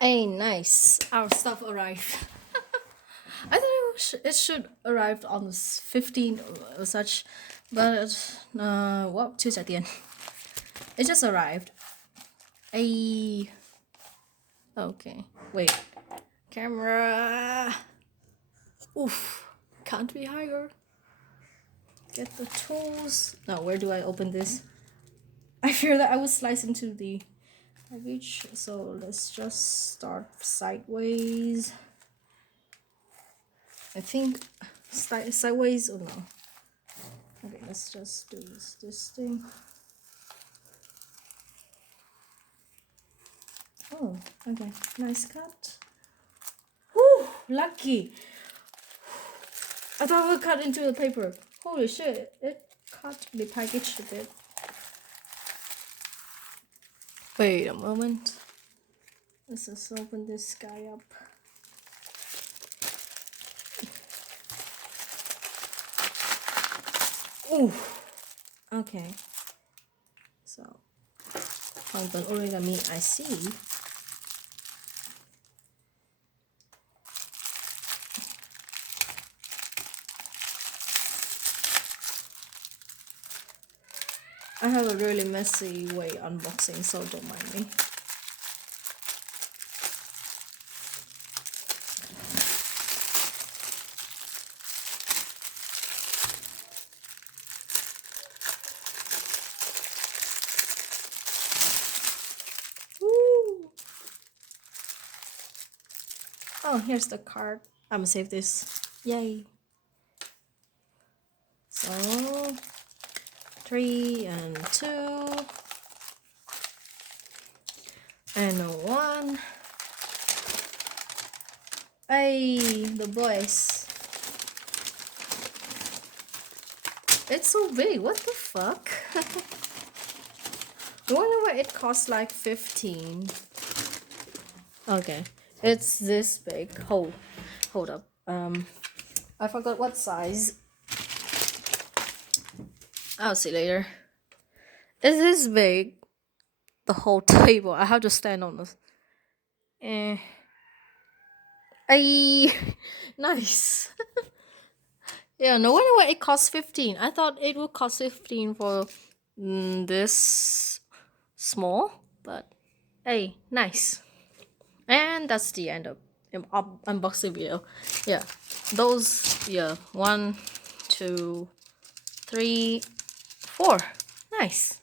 Hey, nice. Our stuff arrived. I thought it should arrive on the 15th or such, but well, 2 seconds. It just arrived. Hey, okay. Wait, camera. Oof, can't be higher. Get the tools. Now, where do I open this? I fear that I would slice into the package, so let's just start sideways. I think sideways or no. Okay, let's just do this thing. Oh, okay, nice cut. Whew, lucky. I thought it would cut into the paper. Holy shit, it cut the package a bit. Wait a moment. Let's just open this guy up. Ooh, okay. So, found an origami I see. I have a really messy way unboxing, so don't mind me. Woo! Oh, here's the card. I'm gonna save this. Yay! So 3 and 2 and a 1. Hey, the boys. It's so big. What the fuck? I wonder why it costs like 15. Okay, it's this big. Hold up. I forgot what size. I'll see later. It's this big. The whole table. I have to stand on this. Ay, nice. Yeah, no wonder why it costs 15. I thought it would cost 15 for this small, but hey, nice. And that's the end of unboxing video. Yeah, those, yeah, 1, 2, 3, 4. Nice.